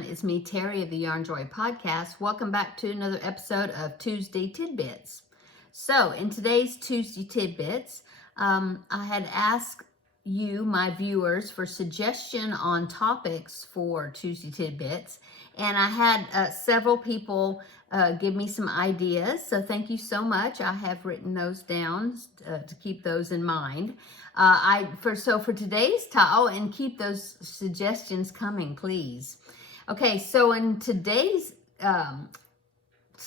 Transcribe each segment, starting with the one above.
everyone. It's me, Terri of the Yarn Joy Podcast. Welcome back to another episode of Tuesday Tidbits. So, in today's Tuesday Tidbits, I had asked you, my viewers, for suggestion on topics for Tuesday Tidbits, and I had several people give me some ideas. So, thank you so much. I have written those down to keep those in mind. For today's and keep those suggestions coming, please. Okay, so in today's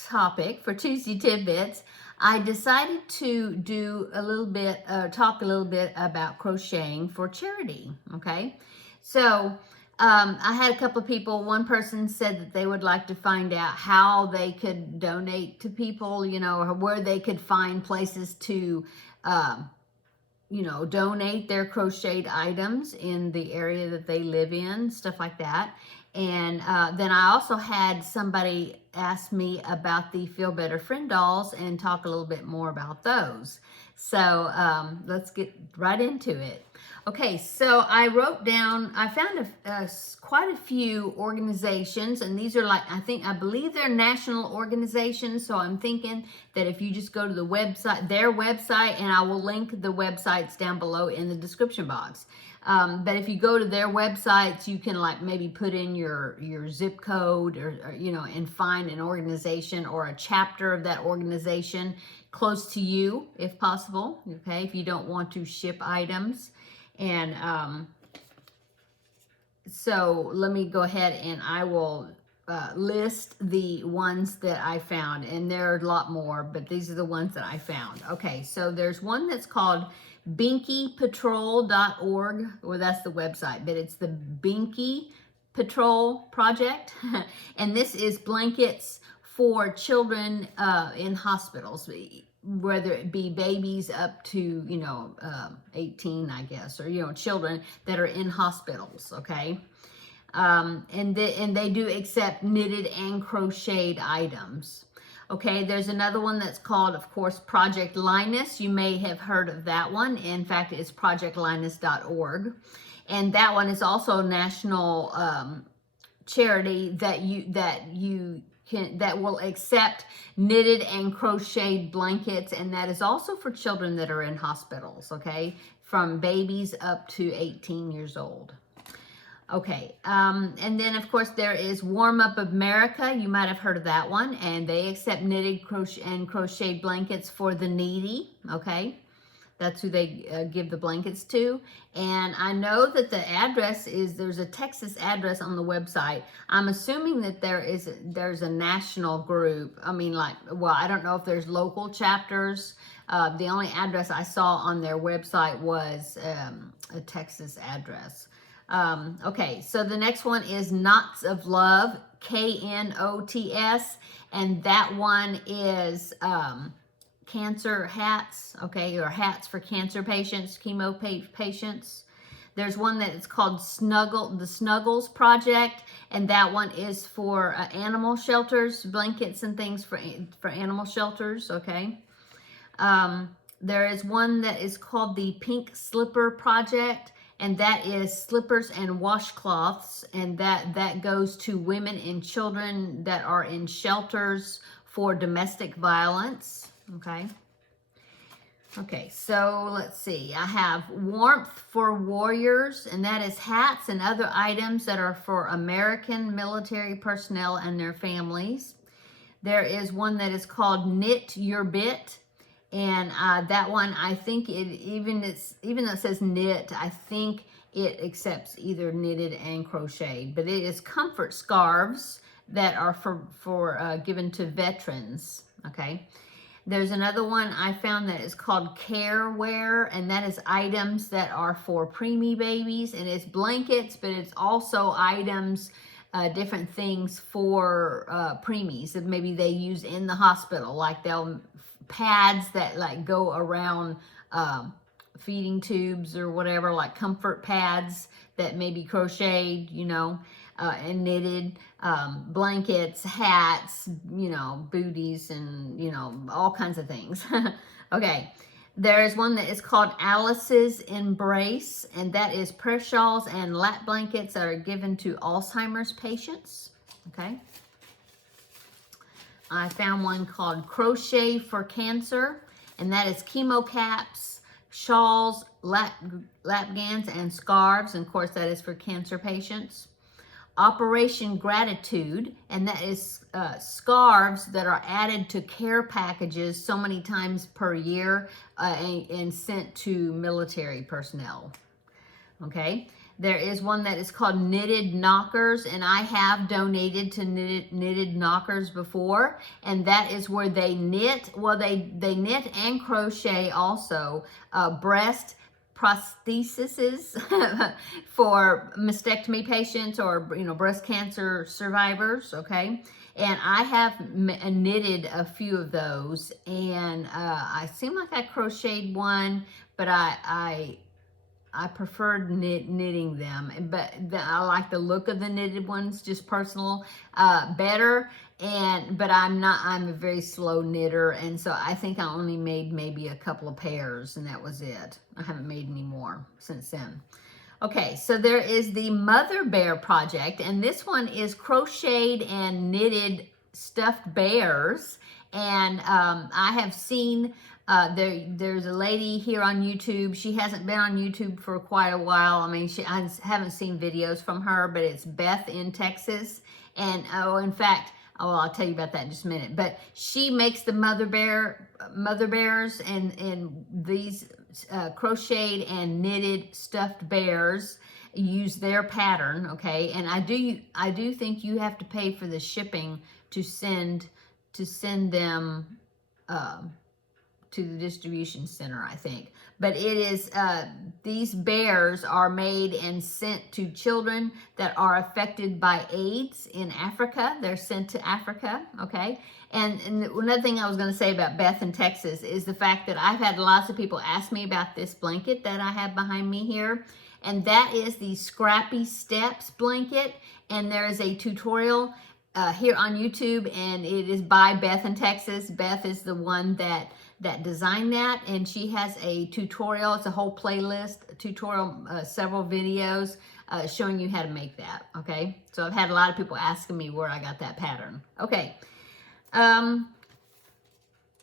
topic for Tuesday Tidbits, I decided to do a little bit, talk a little bit about crocheting for charity. Okay, so I had a couple of people. One person said that they would like to find out how they could donate to people, or where they could find places to donate their crocheted items in the area that they live in, stuff like that. And then I also had somebody ask me about the Feel Better Friend dolls and talk a little bit more about those. So let's get right into it. Okay, so I wrote down, I found quite a few organizations, and these are I believe they're national organizations, so I'm thinking that if you just go to their website, and I will link the websites down below in the description box. But if you go to their websites, you can maybe put in your zip code or and find an organization or a chapter of that organization close to you if possible, okay, if you don't want to ship items. And so let me go ahead and I will list the ones that I found, and there are a lot more, but these are the ones that I found. Okay, so there's one that's called binkypatrol.org, or that's the website, but it's the Binky Patrol Project. And this is blankets for children in hospitals, whether it be babies up to 18, I guess, or children that are in hospitals. Okay, and they do accept knitted and crocheted items. Okay, there's another one that's called, of course, Project Linus. You may have heard of that one. In fact, it's projectlinus.org, and that one is also a national charity that will accept knitted and crocheted blankets, and that is also for children that are in hospitals, okay, from babies up to 18 years old. Okay, and then of course there is Warm Up America. You might have heard of that one, and they accept knitted and crocheted blankets for the needy. Okay, that's who they give the blankets to. And I know that the address there's a Texas address on the website. I'm assuming that there's a national group. I mean, I don't know if there's local chapters. The only address I saw on their website was a Texas address. Okay, so the next one is Knots of Love, KNOTS, and that one is cancer hats, okay, or hats for cancer patients, chemo patients. There's one that is called the Snuggles Project, and that one is for animal shelters, blankets and things for animal shelters, okay. There is one that is called the Pink Slipper Project, and that is slippers and washcloths, and that goes to women and children that are in shelters for domestic violence. Okay, so let's see. I have Warmth for Warriors, and that is hats and other items that are for American military personnel and their families. There is one that is called Knit Your Bit. And that one, I think even though it says knit, I think it accepts either knitted and crocheted. But it is comfort scarves that are for given to veterans. Okay. There's another one I found that is called Care Wear, and that is items that are for preemie babies, and it's blankets, but it's also items, different things for preemies that maybe they use in the hospital, like pads that go around feeding tubes or whatever, like comfort pads that may be crocheted, and knitted, blankets, hats, booties, and all kinds of things. Okay, There is one that is called Alice's Embrace, and that is prayer shawls and lap blankets that are given to Alzheimer's patients. Okay. I found one called Crochet for Cancer, and that is chemo caps, shawls, lap gowns, and scarves. And of course, that is for cancer patients. Operation Gratitude, and that is scarves that are added to care packages so many times per year and sent to military personnel. Okay. There is one that is called Knitted Knockers, and I have donated to Knitted Knockers before, and that is where they knit, well, they knit and crochet also breast prostheses for mastectomy patients or breast cancer survivors. Okay, and I have knitted a few of those, and I seem like I crocheted one, but I preferred knitting them, but I like the look of the knitted ones, just personal, better. But I'm a very slow knitter, and so I think I only made maybe a couple of pairs, and that was it. I haven't made any more since then. Okay, so there is the Mother Bear Project, and this one is crocheted and knitted stuffed bears. And I have seen there's a lady here on YouTube. She hasn't been on YouTube for quite a while. I mean, I haven't seen videos from her, but it's Beth in Texas. And in fact, I'll tell you about that in just a minute. But she makes the Mother Bears, and these crocheted and knitted stuffed bears use their pattern. Okay, and I do think you have to pay for the shipping to send them to the distribution center, I think. But it is, these bears are made and sent to children that are affected by AIDS in Africa. They're sent to Africa, okay? And another thing I was going to say about Beth in Texas is the fact that I've had lots of people ask me about this blanket that I have behind me here. And that is the Scrappy Steps blanket. And there is a tutorial here on YouTube, and it is by Beth in Texas. Beth is the one that designed that, and she has a tutorial. It's a whole playlist, a tutorial, several videos showing you how to make that. Okay, so I've had a lot of people asking me where I got that pattern. Okay,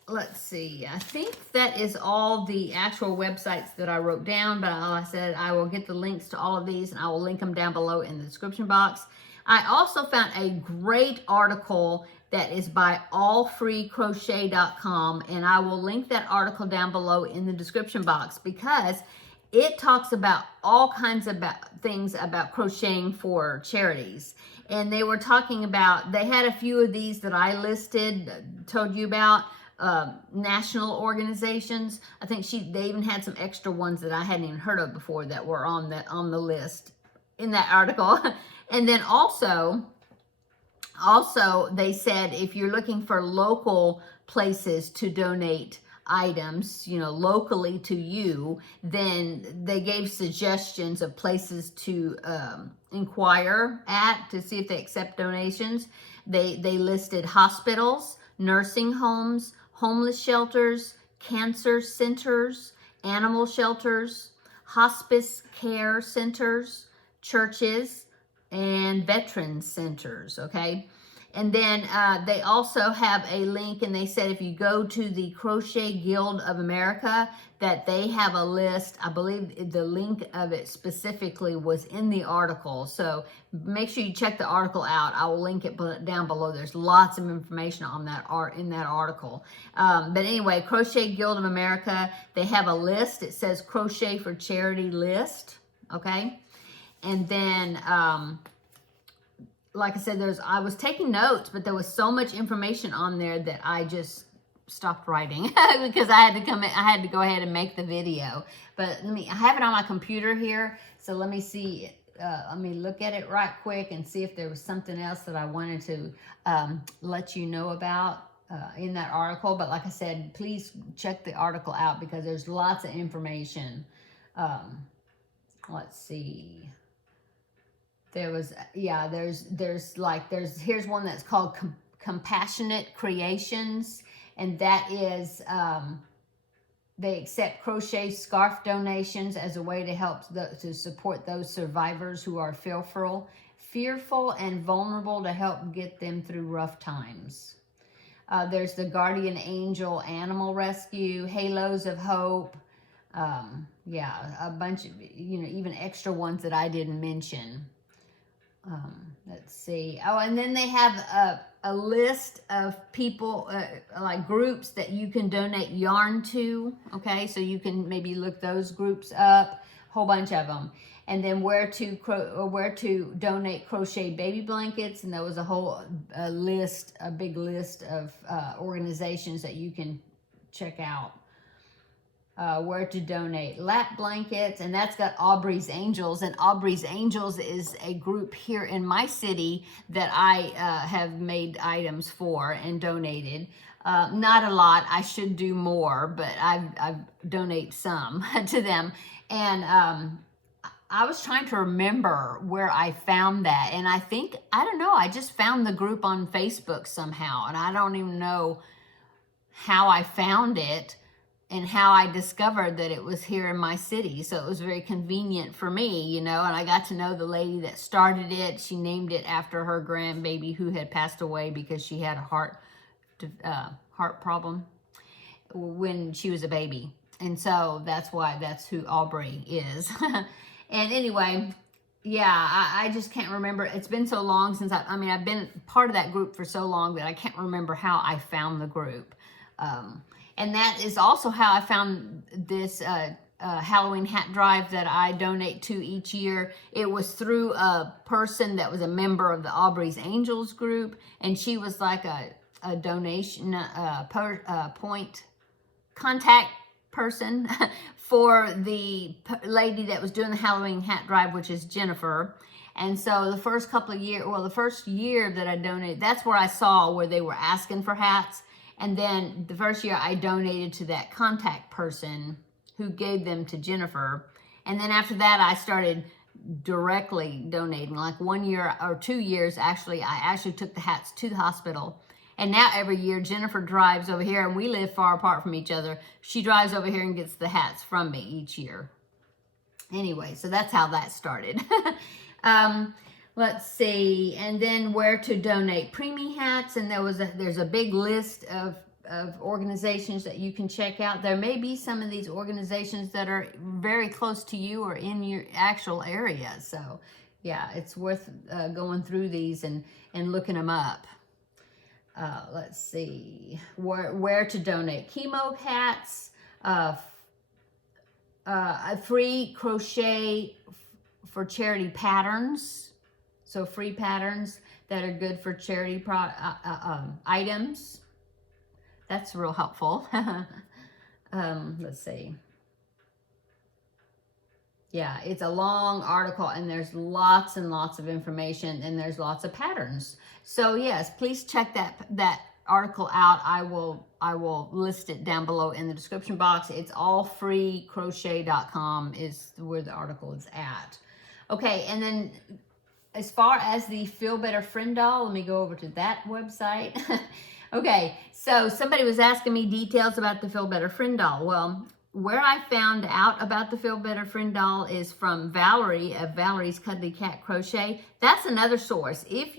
let's see. I think that is all the actual websites that I wrote down, but like I said, I will get the links to all of these, and I will link them down below in the description box. I also found a great article that is by allfreecrochet.com, and I will link that article down below in the description box because it talks about all kinds of things about crocheting for charities. And they were talking about, they had a few of these that I listed, told you about, national organizations. I think they even had some extra ones that I hadn't even heard of before that were on the list in that article. And then also they said if you're looking for local places to donate items, locally to you, then they gave suggestions of places to inquire at to see if they accept donations. They listed hospitals, nursing homes, homeless shelters, cancer centers, animal shelters, hospice care centers, churches, and veterans centers. Okay, and then they also have a link, and they said if you go to the Crochet Guild of America, that they have a list. I believe the link of it specifically was in the article, so make sure you check the article out. I will link it down below. There's lots of information on that in that article. But anyway, Crochet Guild of America, they have a list. It says Crochet for Charity list. Okay. And then, like I said, I was taking notes, but there was so much information on there that I just stopped writing because I had to go ahead and make the video. But I have it on my computer here, so let me see. Let me look at it right quick and see if there was something else that I wanted to let you know about in that article. But like I said, please check the article out because there's lots of information. Let's see. Here's one that's called Compassionate Creations, and that is They accept crochet scarf donations as a way to help to support those survivors who are fearful and vulnerable, to help get them through rough times. There's the Guardian Angel Animal Rescue, Halos of Hope. Yeah, a bunch of, even extra ones that I didn't mention. Let's see. Oh, and then they have a list of people, like groups that you can donate yarn to. Okay, so you can maybe look those groups up, a whole bunch of them. And then where to donate crochet baby blankets, and there was a big list of organizations that you can check out. Where to donate lap blankets, and that's got Aubrey's Angels, and Aubrey's Angels is a group here in my city that I have made items for and donated. Not a lot, I should do more, but I've donate some to them. And I was trying to remember where I found that, and I don't know, I just found the group on Facebook somehow, and I don't even know how I found it and how I discovered that it was here in my city. So it was very convenient for me, and I got to know the lady that started it. She named it after her grandbaby who had passed away because she had a heart problem when she was a baby. And so that's who Aubrey is. And anyway, yeah, I just can't remember. It's been so long since I've been part of that group for so long that I can't remember how I found the group. And that is also how I found this Halloween hat drive that I donate to each year. It was through a person that was a member of the Aubrey's Angels group, and she was like a donation point contact person for the lady that was doing the Halloween hat drive, which is Jennifer. And so the first year that I donated, that's where I saw where they were asking for hats. And then the first year I donated to that contact person who gave them to Jennifer. And then after that, I started directly donating. Like 1 year or 2 years, I actually took the hats to the hospital. And now every year, Jennifer drives over here, and we live far apart from each other. She drives over here and gets the hats from me each year. Anyway, so that's how that started. Let's see, and then where to donate preemie hats, and there's a big list of organizations that you can check out. There may be some of these organizations that are very close to you or in your actual area. So yeah, it's worth going through these and looking them up. Let's see, where to donate chemo hats, free crochet for charity patterns. So free patterns that are good for charity items. That's real helpful. Let's see. Yeah, it's a long article, and there's lots and lots of information, and there's lots of patterns. So yes, please check that article out. I will list it down below in the description box. It's allfreecrochet.com is where the article is at. Okay, and then as far as the Feel Better Friend doll, let me go over to that website. Okay, so somebody was asking me details about the Feel Better Friend doll. Well, where I found out about the Feel Better Friend doll is from Valerie of Valerie's Cuddly Cat Crochet. That's another source. If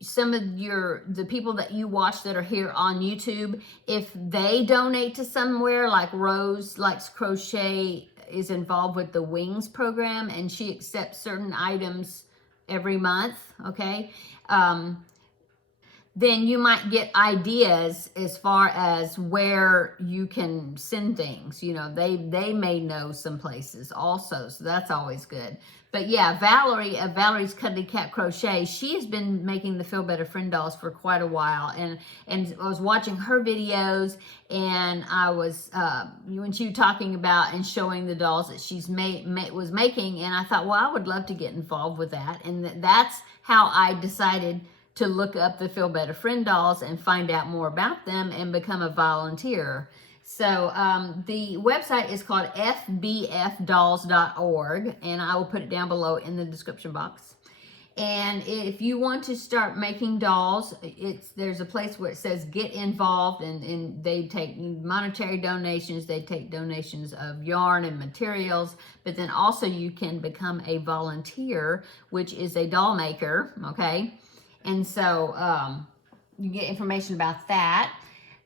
some of the people that you watch that are here on YouTube, if they donate to somewhere, like Rose Likes Crochet is involved with the Wings program, and she accepts certain items every month, okay? Then you might get ideas as far as where you can send things. They may know some places also, so that's always good. But yeah, Valerie of Valerie's Cuddly Cat Crochet, she has been making the Feel Better Friend dolls for quite a while, and I was watching her videos, and I was when she was talking about and showing the dolls that she's was making, and I thought, well, I would love to get involved with that, and that's how I decided to look up the Feel Better Friend dolls and find out more about them and become a volunteer. So the website is called fbfdolls.org, and I will put it down below in the description box. And if you want to start making dolls, there's a place where it says get involved, and they take monetary donations, they take donations of yarn and materials, but then also you can become a volunteer, which is a doll maker, okay? And so you get information about that.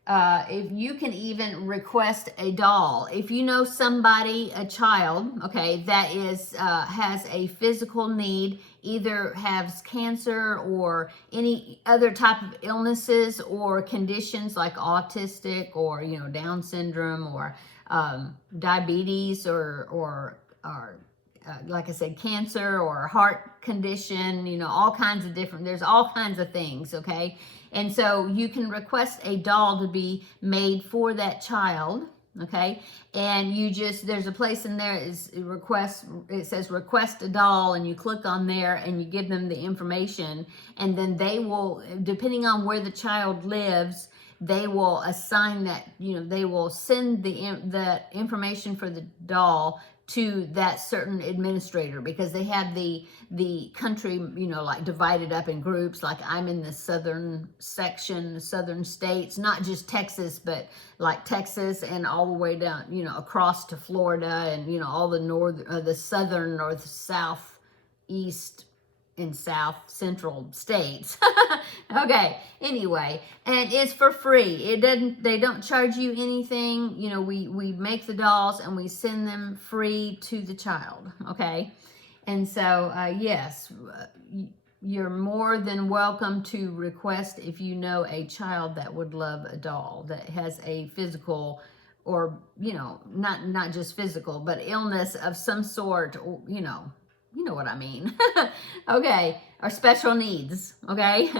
If you can even request a doll, if you know somebody, a child, okay, that is has a physical need, either has cancer or any other type of illnesses or conditions like autistic or Down syndrome or diabetes or like I said, cancer or heart condition, all kinds of there's all kinds of things, okay? And so you can request a doll to be made for that child, okay? And there's a place in there, it says request a doll, and you click on there and you give them the information, and then they will, depending on where the child lives, they will assign that, they will send the information for the doll to that certain administrator, because they have the country, like divided up in groups. Like I'm in the southern section, southern states, not just Texas, but like Texas and all the way down, across to Florida, and all the the southern, north, south, east, and south central states. Okay, anyway, and it's for free. They don't charge you anything. We make the dolls and we send them free to the child, okay? And so yes, you're more than welcome to request if you know a child that would love a doll that has a physical, or not just physical, but illness of some sort, or you know what I mean. Okay, or special needs, okay?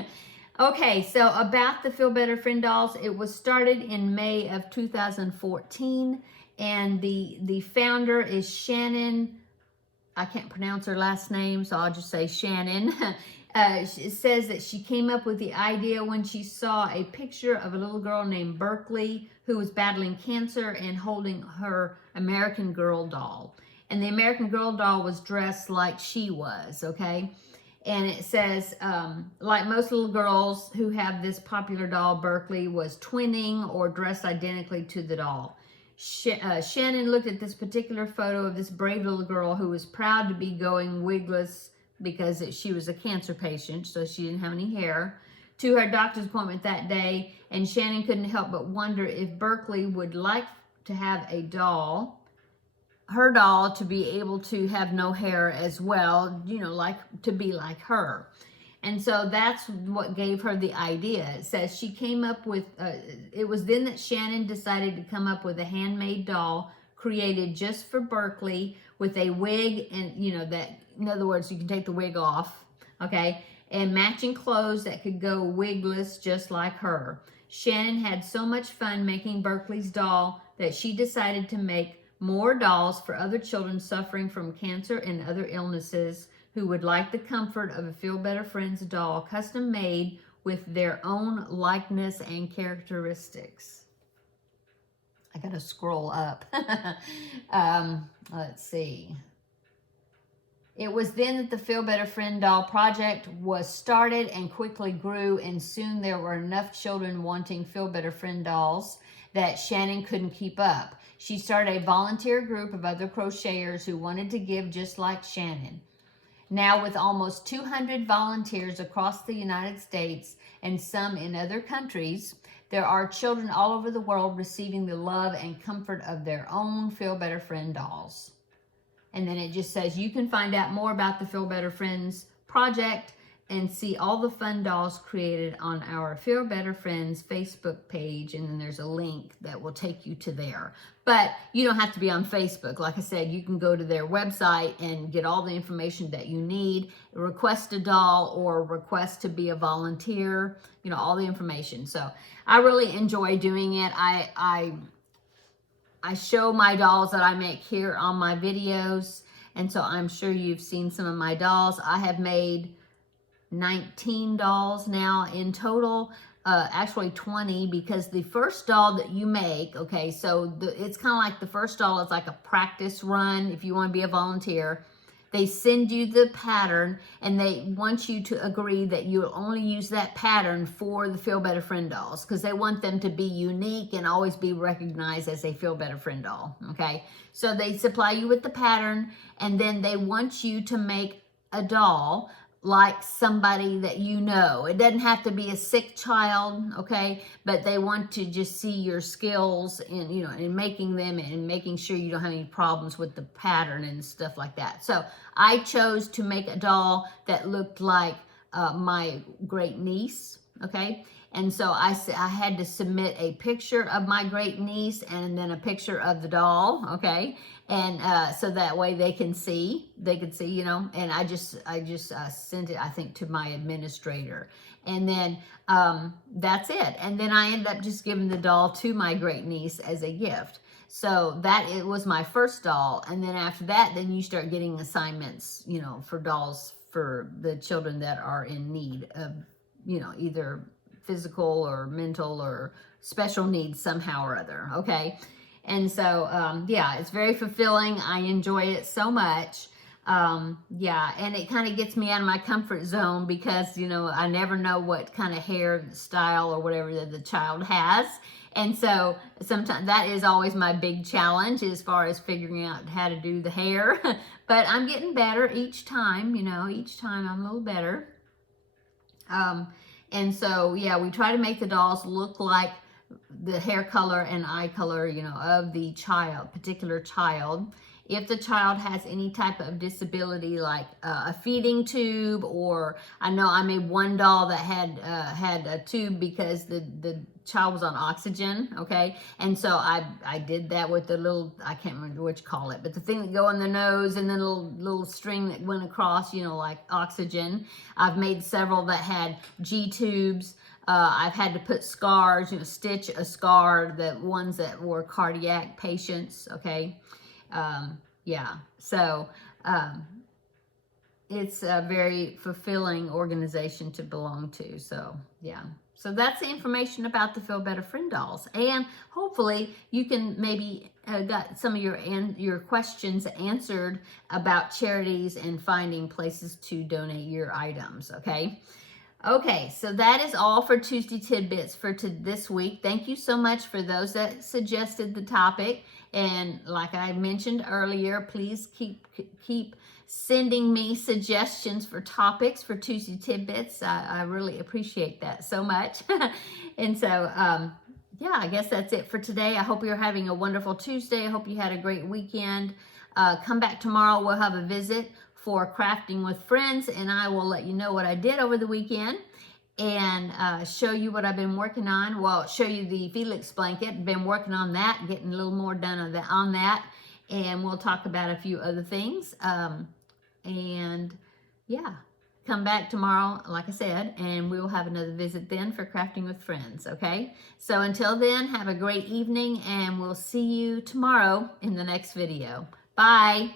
Okay, so about the Feel Better Friend dolls, it was started in May of 2014, and the founder is Shannon. I can't pronounce her last name, so I'll just say Shannon. It says that she came up with the idea when she saw a picture of a little girl named Berkeley who was battling cancer and holding her American Girl doll. And the American Girl doll was dressed like she was, okay? And it says, like most little girls who have this popular doll, Berkeley was twinning or dressed identically to the doll. Shannon looked at this particular photo of this brave little girl who was proud to be going wigless because she was a cancer patient, so she didn't have any hair, to her doctor's appointment that day. And Shannon couldn't help but wonder if Berkeley would like to have a doll, her doll, to be able to have no hair as well, like to be like her. And so that's what gave her the idea. It says she came up with, it was then that Shannon decided to come up with a handmade doll created just for Berkeley with a wig and, that, in other words, you can take the wig off, okay, and matching clothes that could go wigless just like her. Shannon had so much fun making Berkeley's doll that she decided to make more dolls for other children suffering from cancer and other illnesses who would like the comfort of a Feel Better Friends doll, custom made with their own likeness and characteristics. I gotta scroll up. Let's see. It was then that the Feel Better Friend doll project was started and quickly grew, and soon there were enough children wanting Feel Better Friend dolls that Shannon couldn't keep up. She started a volunteer group of other crocheters who wanted to give just like Shannon. Now, with almost 200 volunteers across the United States and some in other countries, there are children all over the world receiving the love and comfort of their own Feel Better Friend dolls. And then it just says you can find out more about the Feel Better Friends project and see all the fun dolls created on our Feel Better Friends Facebook page. And then there's a link that will take you to there. But you don't have to be on Facebook. Like I said, you can go to their website and get all the information that you need, request a doll or request to be a volunteer, all the information. So I really enjoy doing it. I show my dolls that I make here on my videos. And so I'm sure you've seen some of my dolls. I have made 19 dolls now in total, actually 20, because the first doll that you make, it's kind of like the first doll is like a practice run if you want to be a volunteer. They send you the pattern, and they want you to agree that you'll only use that pattern for the Feel Better Friend dolls, because they want them to be unique and always be recognized as a Feel Better Friend doll, okay? So they supply you with the pattern, and then they want you to make a doll like somebody that you know. It doesn't have to be a sick child, okay? But they want to just see your skills in, you know, in making them and making sure you don't have any problems with the pattern and stuff like that. So I chose to make a doll that looked like my great niece, okay? And so I had to submit a picture of my great niece and then a picture of the doll, okay? And so that way they could see, you know, and I just sent it, I think, to my administrator. And then that's it. And then I ended up just giving the doll to my great niece as a gift. So that it was my first doll. And then after that, then you start getting assignments, you know, for dolls for the children that are in need of, you know, either physical or mental or special needs somehow or other, okay? And so, yeah, it's very fulfilling. I enjoy it so much. Yeah, and it kind of gets me out of my comfort zone because, you know, I never know what kind of hair style or whatever that the child has. And so sometimes that is always my big challenge as far as figuring out how to do the hair. But I'm getting better each time, you know, each time I'm a little better. And so, yeah, we try to make the dolls look like the hair color and eye color, you know, of the child, particular child. If the child has any type of disability, like a feeding tube, or I know I made one doll that had a tube because the child was on oxygen, okay? And so I did that with the little, I can't remember what you call it, but the thing that go in the nose and then a little string that went across, you know, like oxygen. I've made several that had G tubes. I've had to put scars, you know, stitch a scar, the ones that were cardiac patients, okay? Yeah, so it's a very fulfilling organization to belong to, so yeah. So that's the information about the Feel Better Friend dolls, and hopefully you can maybe got some of your questions answered about charities and finding places to donate your items, okay? Okay, so that is all for Tuesday Tidbits for this week. Thank you so much for those that suggested the topic. And like I mentioned earlier, please keep sending me suggestions for topics for Tuesday Tidbits. I really appreciate that so much. And so, yeah, I guess that's it for today. I hope you're having a wonderful Tuesday. I hope you had a great weekend. Come back tomorrow. We'll have a visit for Crafting with Friends, and I will let you know what I did over the weekend and show you what I've been working on. Well, show you the Felix blanket. Been working on that, getting a little more done on that, and we'll talk about a few other things. And yeah, come back tomorrow, like I said, and we'll have another visit then for Crafting with Friends, okay? So until then, have a great evening, and we'll see you tomorrow in the next video. Bye.